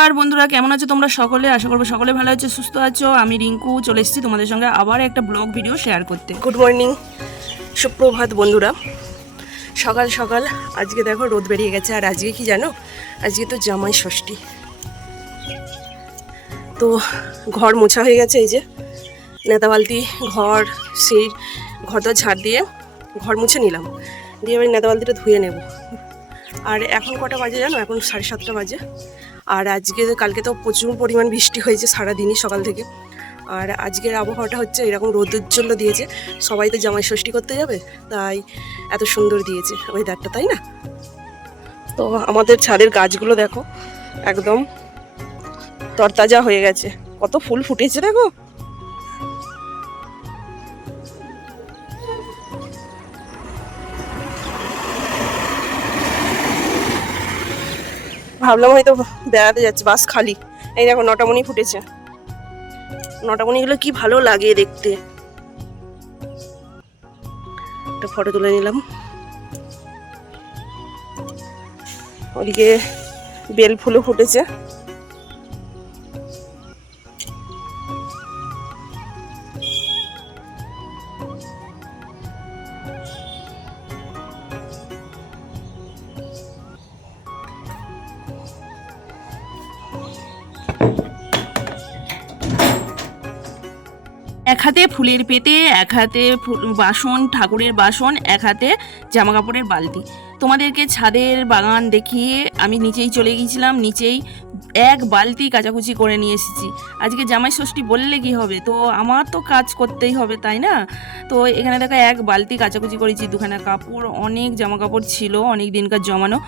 নমস্কার বন্ধুরা, কেমন আছো তোমরা সকলে? আশা করবো সকলে ভালো আছো, সুস্থ আছো। আমি রিঙ্কু চলে এসেছি তোমাদের সঙ্গে আবার একটা ব্লগ ভিডিও শেয়ার করতে। গুড মর্নিং, সুপ্রভাত বন্ধুরা। সকাল সকাল আজকে দেখো রোদ বেরিয়ে গেছে। আর আজকে কি জানো, আজকে তো জামাই ষষ্ঠী। তো ঘর মোছা হয়ে গেছে, এই যে নেতা বালতি ঘর, সেই ঘর তো ঝাড় দিয়ে ঘর মুছে নিলাম, দিয়ে এবার নেতা বালতিটা ধুয়ে নেব। আর এখন কটা বাজে জানো? এখন 7:30 বাজে। আর কালকে তো প্রচুর পরিমাণ বৃষ্টি হয়েছে সারাদিনই সকাল থেকে। আর আজকের আবহাওয়াটা হচ্ছে এরকম রৌদ্রোজ্জ্বল দিয়েছে। সবাই তো জামাই ষষ্ঠী করতে যাবে, তাই এত সুন্দর দিয়েছে ওয়েদারটা, তাই না? তো আমাদের ছাদের গাছগুলো দেখো একদম তরতাজা হয়ে গেছে, কত ফুল ফুটেছে দেখো। ভাবলাম হয়তো বেড়াতে যাচ্ছে, বাস খালি। এই দেখো নটামণি ফুটেছে, নটামণিগুলো কি ভালো লাগে দেখতে। একটা ফটো তুলে নিলাম। ওদিকে বেল ফুলও ফুটেছে। এক হাতে ফুলের পেতে, এক হাতে বাসন, ঠাকুরের বাসন, এক হাতে জামা কাপড়ের বালতি। তোমাদেরকে ছাদের বাগান দেখিয়ে আমি নিচেই চলে গিয়েছিলাম। নিচেই এক বালতি কাচাকুচি করে নিয়ে এসেছি। আজকে জামাই ষষ্ঠী বললে কি হবে, তো আমার তো কাজ করতেই হবে, তাই না? তো এখানে দেখো এক বালতি কাচাকুচি করেছি। দুখানা কাপড়, অনেক জামা কাপড় ছিল অনেক দিনকার জমানো,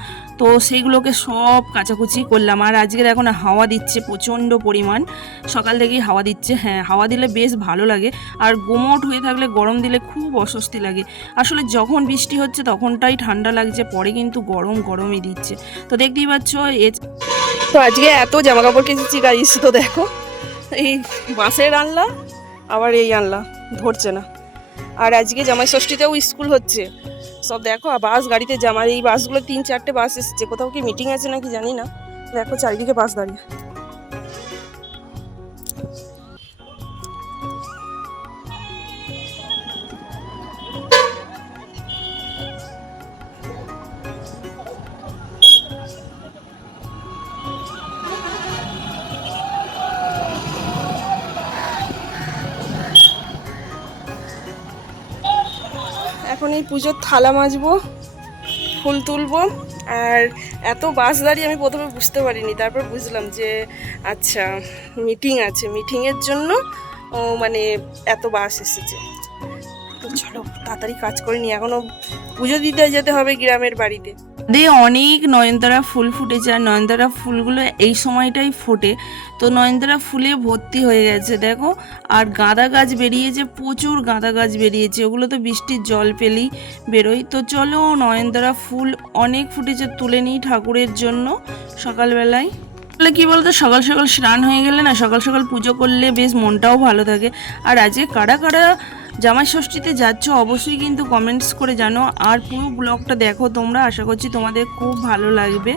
তো সেইগুলোকে সব কাচাকুচি করলাম। আর আজকে দেখো না হাওয়া দিচ্ছে প্রচণ্ড পরিমাণ, সকাল থেকেই হাওয়া দিচ্ছে। হ্যাঁ, হাওয়া দিলে বেশ ভালো লাগে। আর গুমোট হয়ে থাকলে, গরম দিলে খুব অস্বস্তি লাগে। আসলে যখন বৃষ্টি হচ্ছে তখনটাই ঠান্ডা লাগছে, পরে কিন্তু গরম গরমই দিচ্ছে। তো দেখতেই পাচ্ছ তো আজকে এত জামা কাপড় কেচেছি গাইস, তো দেখো এই বাসের আনলা, আবার এই আনলা, ধরছে না। আর আজকে জামাই ষষ্ঠীতেও স্কুল হচ্ছে সব দেখো। বাস গাড়িতে জামাই, এই বাসগুলো 3-4টে বাস এসেছে। কোথাও কি মিটিং আছে নাকি জানি না, দেখো চারিদিকে বাস দাঁড়িয়ে। এখন এই পুজোর থালা মাজবো, ফুল তুলবো। আর এত বাস দাঁড়িয়ে আমি প্রথমে বুঝতে পারিনি, তারপর বুঝলাম যে আচ্ছা মিটিং আছে, মিটিংয়ের জন্য মানে এত বাস এসেছে। তো চলো তাড়াতাড়ি কাজ করে নি, এখনও পুজো দিতে যেতে হবে গ্রামের বাড়িতে। অনেক নয়নতারা ফুল ফুটেছে। আর নয়নতারা ফুলগুলো এই সময়টাই ফোটে, তো নয়নতারা ফুলে ভর্তি হয়ে গেছে দেখো। আর গাঁদা গাছ বেরিয়েছে, প্রচুর গাঁদা গাছ বেরিয়েছে, ওগুলো তো বৃষ্টির জল পেলেই বেরোয়। তো চলো নয়নতারা ফুল অনেক ফুটেছে, তুলে নিই ঠাকুরের জন্য সকালবেলায়। তাহলে কী বলতো, সকাল সকাল স্নান হয়ে গেলে না, সকাল সকাল পুজো করলে বেশ মনটাও ভালো থাকে। আর আজকে কারা কারা জামাই ষষ্ঠীতে যাচ্ছ অবশ্যই কিন্তু কমেন্টস করে জানো। আর পুরো ব্লগটা দেখো তোমরা, আশা করছি তোমাদের খুব ভালো লাগবে।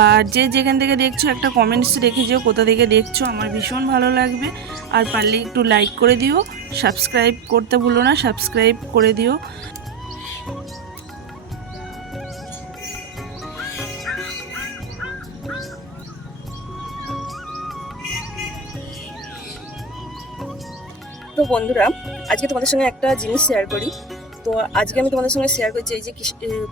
আর যে যেখান থেকে দেখছো একটা কমেন্টস রেখে যেও কোথা থেকে দেখছো, আমার ভীষণ ভালো লাগবে। আর পারলে একটু লাইক করে দিও, সাবস্ক্রাইব করতে ভুলো না, সাবস্ক্রাইব করে দিও। তো বন্ধুরা, আজকে তোমাদের সঙ্গে একটা জিনিস শেয়ার করি। তো আজকে আমি তোমাদের সঙ্গে শেয়ার করছি এই যে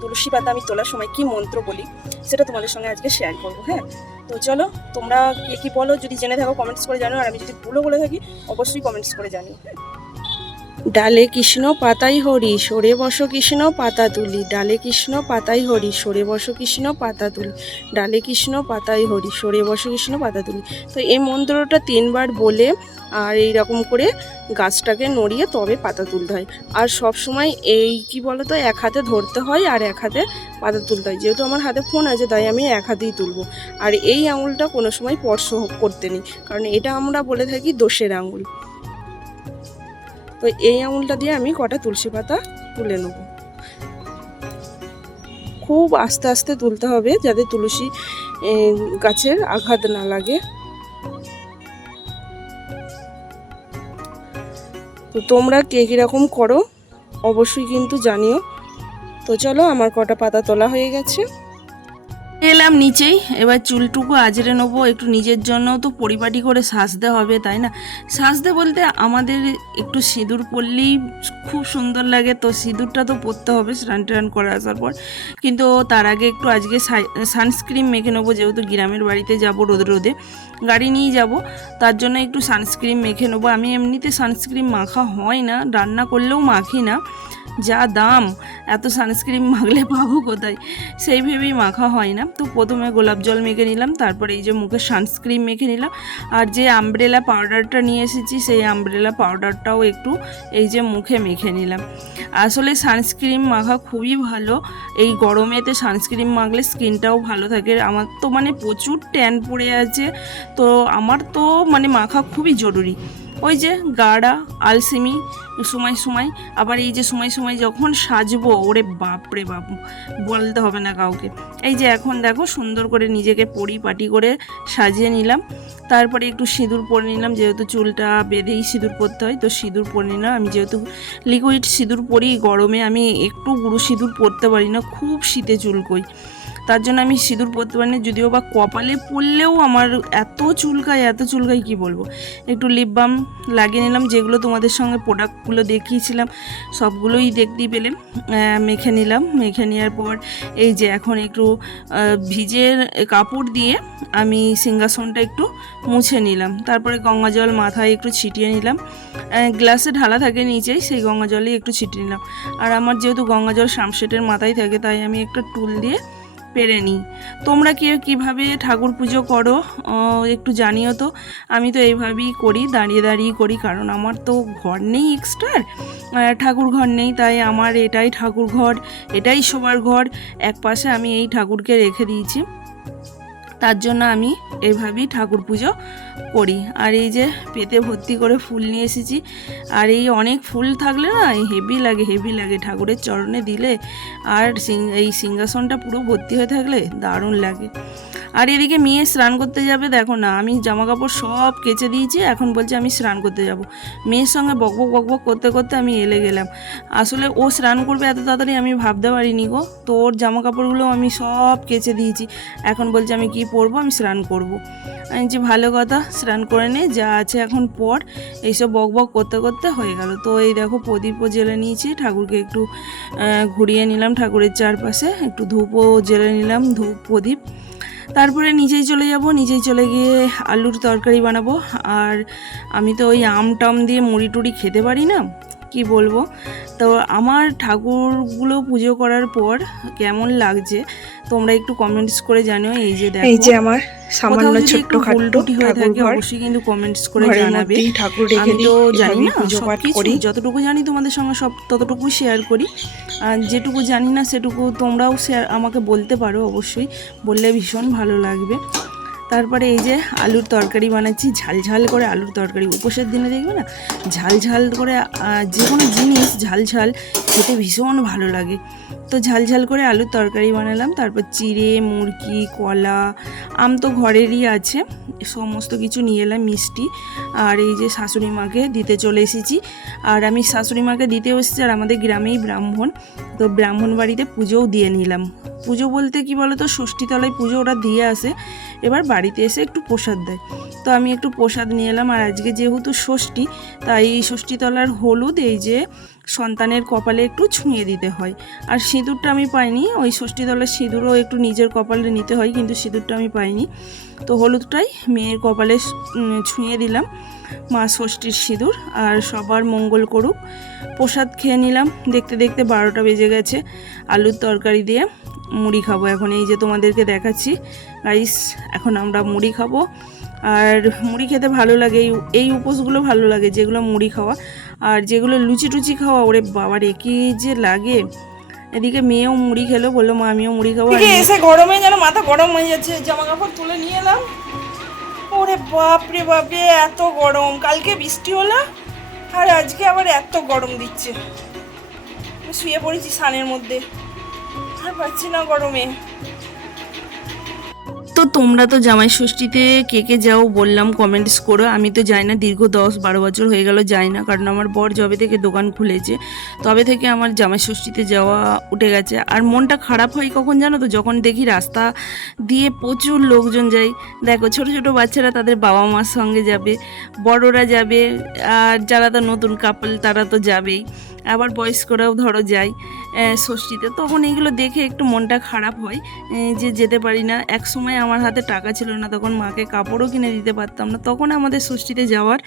তুলসী পাতা আমি তোলার সময় কি মন্ত্র বলি, সেটা তোমাদের সঙ্গে আজকে শেয়ার করবো। হ্যাঁ, তো চলো তোমরা কে কী বলো, যদি জেনে থাকো কমেন্টস করে জানো। আর আমি যদি ভুলও বলে থাকি অবশ্যই কমেন্টস করে জানিও। হ্যাঁ, ডালে কৃষ্ণ পাতাই হরি, সরে বসো কৃষ্ণ পাতা তুলি। ডালে কৃষ্ণ পাতাই হরি, সরে বসো কৃষ্ণ পাতা তুলি। ডালে কৃষ্ণ পাতাই হরি, সরে বসো কৃষ্ণ পাতা তুলি। তো এই মন্ত্রটা 3বার বলে আর এইরকম করে গাছটাকে নড়িয়ে তবে পাতা তুলতে হয়। আর সব সময় এই কি বলো তো, এক হাতে ধরতে হয় আর এক হাতে পাতা তুলতে হয়। যেহেতু আমার হাতে ফোন আছে তাই আমি এক হাতেই তুলবো। আর এই আঙুলটা কোনো সময় স্পর্শ করতে নেই, কারণ এটা আমরা বলে থাকি দোষের আঙুল। তো এই আঙুলটা দিয়ে আমি কটা তুলসী পাতা তুলে নেব। খুব আস্তে আস্তে তুলতে হবে, যাতে তুলসী গাছের আঘাত না লাগে। তো তোমরা কে কীরকম করো অবশ্যই কিন্তু জানিও। তো চলো, আমার কটা পাতা তোলা হয়ে গেছে। এলাম নিচেই, এবার চুলটুকু আজরে নেবো একটু, নিজের জন্যও তো পরিপাটি করে সাজতে হবে, তাই না? সাজতে বলতে আমাদের একটু সিঁদুর পরলেই খুব সুন্দর লাগে, তো সিঁদুরটা তো পরতে হবে স্নান টান করে আসার পর। কিন্তু তার আগে একটু আজকে সানস্ক্রিন মেখে নেবো, যেহেতু গ্রামের বাড়িতে যাব, রোদে রোদে গাড়ি নিয়ে যাব, তার জন্য একটু সানস্ক্রিন মেখে নেবো। আমি এমনিতে সানস্ক্রিন মাখা হয় না, রান্না করলেও মাখি না, যা দাম এত সানস্ক্রিন মাখলে পাবো কোথায়, সেই ভেবেই মাখা হয় না। তো প্রথমে গোলাপ জল মেখে নিলাম, তারপরে এই যে মুখে সানস্ক্রিন মেখে নিলাম, আর যে আমব্রেলা পাউডারটা নিয়ে এসেছি সেই আমব্রেলা পাউডারটাও একটু এই যে মুখে মেখে নিলাম। আসলে সানস্ক্রিন মাখা খুবই ভালো, এই গরমেতে সানস্ক্রিন মাখলে স্কিনটাও ভালো থাকে। আমার তো মানে প্রচুর ট্যান পড়ে আছে, তো আমার তো মানে মাখা খুবই জরুরি। ওই যে গাঢ়া আলসেমি সময় সময়, আবার এই যে সময় সময় যখন সাজবো, ওরে বাপ রে বাপ, বলতে হবে না কাউকে। এই যে এখন দেখো সুন্দর করে নিজেকে পরিপাটি করে সাজিয়ে নিলাম, তারপরে একটু সিঁদুর পরে নিলাম, যেহেতু চুলটা বেঁধেই সিঁদুর পরতে হয়, তো সিঁদুর পরে নিলাম। আমি যেহেতু লিকুইড সিঁদুর পরি, গরমে আমি একটু গুঁড়ো সিঁদুর পরতে পারি না, খুব শীতে চুলকোই, তার জন্য আমি সিঁদুর পরতে পারি না। যদিও বা কপালে পরলেও আমার এত চুলকায় কি বলবো। একটু লিপ বাম লাগিয়ে নিলাম, যেগুলো তোমাদের সঙ্গে প্রোডাক্টগুলো দেখিয়েছিলাম সবগুলোই দেখতেই পেলে। মেখে নিলাম, মেখে নেওয়ার পর এই যে এখন একটু ভিজের কাপড় দিয়ে আমি সিংহাসনটা একটু মুছে নিলাম, তারপরে গঙ্গা জল মাথায় একটু ছিটিয়ে নিলাম, গ্লাসে ঢালা থাকে নিচেই, সেই গঙ্গা জলেই একটু ছিটিয়ে নিলাম। আর আমার যেহেতু গঙ্গা জল সামসেটের মাথায় থাকে, তাই আমি একটা টুল দিয়ে পেরে নিই। তোমরা কীভাবে ঠাকুর পুজো করো একটু জানিও তো। আমি তো এইভাবেই করি, দাঁড়িয়ে দাঁড়িয়ে করি, কারণ আমার তো ঘর নেই এক্সট্রা, ঠাকুর ঘর নেই, তাই আমার এটাই ঠাকুর ঘর, এটাই শোবার ঘর, এক পাশে আমি এই ঠাকুরকে রেখে দিয়েছি, তার জন্য আমি এইভাবেই ঠাকুর পুজো করি। আর এই যে পেতে ভর্তি করে ফুল নিয়ে এসেছি, আর এই অনেক ফুল থাকলে না হেভি লাগে ঠাকুরের চরণে দিলে, আর এই সিংহাসনটা পুরো ভর্তি হয়ে থাকলে দারুণ লাগে। আর এদিকে মেয়ে স্নান করতে যাবে, দেখো না আমি জামা কাপড় সব কেচে দিয়েছি, এখন বলছে আমি স্নান করতে যাব। মেয়ের সঙ্গে বকবক করতে করতে আমি এলে গেলাম। আসলে ও স্নান করবে এত তাড়াতাড়ি আমি ভাবতে পারিনি গো, তো ওর জামা কাপড়গুলো আমি সব কেচে দিয়েছি, এখন বলছে আমি কি পরবো, আমি স্নান করব। আমি যে ভালো কথা, স্নান করে নে, যা আছে এখন পর, এইসব বকবক করতে করতে হয়ে গেল। তো এই দেখো প্রদীপও জ্বেলে নিয়েছি, ঠাকুরকে একটু ঘুরিয়ে নিলাম, ঠাকুরের চারপাশে একটু ধূপও জ্বেলে নিলাম, ধূপ প্রদীপ। তারপরে নিচেই চলে গিয়ে আলুর তরকারি বানাবো। আর আমি তো ওই আম টাম দিয়ে মুড়ি টুড়ি খেতে পারি না, কি বলবো। তো আমার ঠাকুরগুলো পুজো করার পর কেমন লাগছে তোমরা একটু কমেন্টস করে জানিও। এই যে দেখো, এই যে আমার সামান্য ছোট্টখাট্টো হয়ে থাকে ঠাকুর ঘর, অবশ্যই কিন্তু কমেন্টস করে ঘরের জানাবে। মধ্যেই ঠাকুর রেখে আমি দিই, তো জানি না পুজো পাঠ সবকিছু, করি। যতটুকু জানি তোমাদের সঙ্গে সব ততটুকু শেয়ার করি, আর যেটুকু জানি না সেটুকু তোমরাও শেয়ার আমাকে বলতে পারো, অবশ্যই বললে ভীষণ ভালো লাগবে। তারপরে এই যে আলুর তরকারি বানাচ্ছি, ঝাল করে আলুর তরকারি, উপোসের দিনে দেখবে না ঝাল করে যে কোনো জিনিস ঝাল খেতে ভীষণ ভালো লাগে। তো ঝাল করে আলুর তরকারি বানালাম, তারপর চিড়ে, মুরগি, কলা, আম তো ঘরেরই আছে, সমস্ত কিছু নিয়ে এলাম, মিষ্টি। আর এই যে শাশুড়ি মাকে দিতে চলে এসেছি, আর আমি শাশুড়ি মাকে দিতেও এসেছি, আর আমাদের গ্রামেই ব্রাহ্মণ, তো ব্রাহ্মণ বাড়িতে পুজোও দিয়ে নিলাম। পুজো বলতে কি বলো তো, ষষ্ঠীতলায় পুজো ওরা দিয়ে আসে, এবার বাড়িতে এসে একটু প্রসাদ দেয়, তো আমি একটু প্রসাদ নিয়ে এলাম। আর আজকে যেহেতু ষষ্ঠী, তাই ষষ্ঠীতলার হলুদ এই যে সন্তানের কপালে একটু ছুঁয়ে দিতে হয়। আর সিঁদুরটা আমি পাইনি, ওই ষষ্ঠীতলার সিঁদুরও একটু নিজের কপালে নিতে হয়, কিন্তু সিঁদুরটা আমি পাইনি, তো হলুদটাই মেয়ের কপালে ছুঁয়ে দিলাম, মা ষষ্ঠীর সিঁদুর। আর সবার মঙ্গল করুক। প্রসাদ খেয়ে নিলাম, দেখতে 12টা বেজে গেছে। আলুর তরকারি দিয়ে মুড়ি খাবো এখন, এই যে তোমাদেরকে দেখাচ্ছি গাইস, এখন আমরা মুড়ি খাবো। আর মুড়ি খেতে ভালো লাগে, এই উপোসগুলো ভালো লাগে যেগুলো মুড়ি খাওয়া, আর যেগুলো লুচি টুচি খাওয়া ওরে বাবার কি যে লাগে। এদিকে মেয়েও মুড়ি খেলো, বললো মা আমিও মুড়ি খাবো। এসে গরমে যেন মাথা গরম হয়ে যাচ্ছে, জামা কাপড় তুলে নিয়ে এলাম, ওরে বাপরে বাপরে এত গরম, কালকে বৃষ্টি হলো আর আজকে আবার এত গরম দিচ্ছে। শুয়ে পড়েছি সানের মধ্যে, আর পাচ্ছি না গরমে। তো তো তোমরা তো জামাই ষষ্ঠীতে কে কে যাও বললাম কমেন্টস করো। আমি তো যাই না, দীর্ঘ 10-12 বছর হয়ে গেল যাই না, কারণ আমার বর যবে থেকে দোকান খুলেছে তবে থেকে আমার জামাই ষষ্ঠীতে যাওয়া উঠে গেছে। আর মনটা খারাপ হয় কখন জানো তো, যখন দেখি রাস্তা দিয়ে প্রচুর লোকজন যায়। দেখো ছোট ছোট বাচ্চারা তাদের বাবা মার সঙ্গে যাবে, বড়রা যাবে, আর যারা তো নতুন কাপল তারা তো যাবেই, আবার বয়স্করাও ধরো যায় ষষ্ঠীতে। তখন এগুলো দেখে একটু মনটা খারাপ হয় যে যেতে পারি না। এক সময় আমার হাতে টাকা ছিল না, তখন মাকে কাপড়ও কিনে দিতে পারতাম না, তখন আমাদের ষষ্ঠীতে যাওয়ার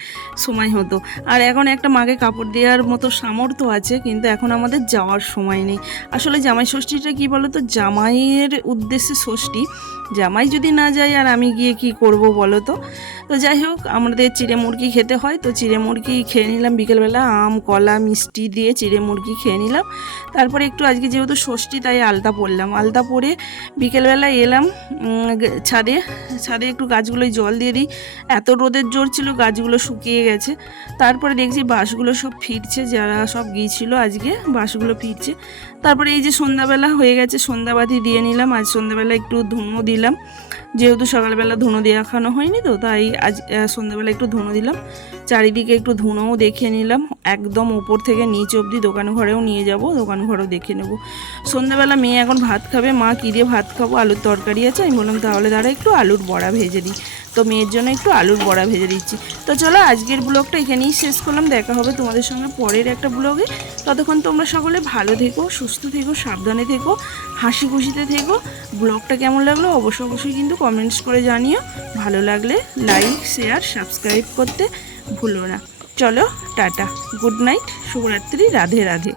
সময় হতো। আর এখন একটা মাকে কাপড় দেওয়ার মতো সামর্থ্য আছে, কিন্তু এখন আমাদের যাওয়ার সময় নেই। আসলে জামাই ষষ্ঠীটা কী বলো তো, জামাইয়ের উদ্দেশ্যে ষষ্ঠী। জামাই যদি না যায় আর আমি গিয়ে কি করব বলো তো। তো যাই হোক, আমাদের চিড়ে মুরগি খেতে হয়, তো চিড়ে মুরগি খেয়ে নিলাম বিকেলবেলা, আম কলা মিষ্টি দিয়ে চিড়ে মুরগি খেয়ে নিলাম। তারপরে একটু আজকে যেহেতু ষষ্ঠী তাই আলতা পরলাম, আলতা পরে বিকেলবেলা এলাম ছাদে একটু গাছগুলোয় জল দিয়ে দিই। এত রোদের জোর ছিল গাছগুলো শুকিয়ে গেছে। তারপরে দেখছি বাঁশগুলো সব ফিরছে, যারা সব গিয়েছিল আজকে বাঁশগুলো ফিরছে। তারপরে এই যে সন্ধ্যাবেলা হয়ে গেছে, সন্ধ্যাবাতি দিয়ে নিলাম। আজ সন্ধ্যাবেলা একটু ধুনো দিলাম, যেহেতু সকালবেলা ধুনো দেখানো হয়নি, তো তাই আজ সন্ধ্যাবেলা একটু ধুনো দিলাম। চারিদিকে একটু ধুনোও দেখে নিলাম, একদম উপর থেকে নিচ অবধি দোকান ঘরেও নিয়ে যাব, দোকান ঘরেও দেখে নেব। সন্ধ্যাবেলা মেয়ে এখন ভাত খাবে, মা কী দিয়ে ভাত খাবো, আলুর তরকারি আছে। আমি বললাম তাহলে দাঁড়া একটু আলুর বড়া ভেজে দিই, তো মেয়ের জন্য একটু আলুর বড়া ভেজে দিচ্ছি। তো চলো আজকের ব্লগটা এখানেই শেষ করলাম, দেখা হবে তোমাদের সঙ্গে পরের একটা ব্লগে। ততক্ষণ তোমরা সকলে ভালো থেকো, সুস্থ থেকো, সাবধানে থেকো, হাসি খুশিতে থেকো। ব্লগটা কেমন লাগলো অবশ্যই কিন্তু কমেন্টস করে জানিও। ভালো লাগলে লাইক শেয়ার সাবস্ক্রাইব করতে ভুলো না। চলো টাটা, গুড নাইট, শুভরাত্রি, রাধে রাধে।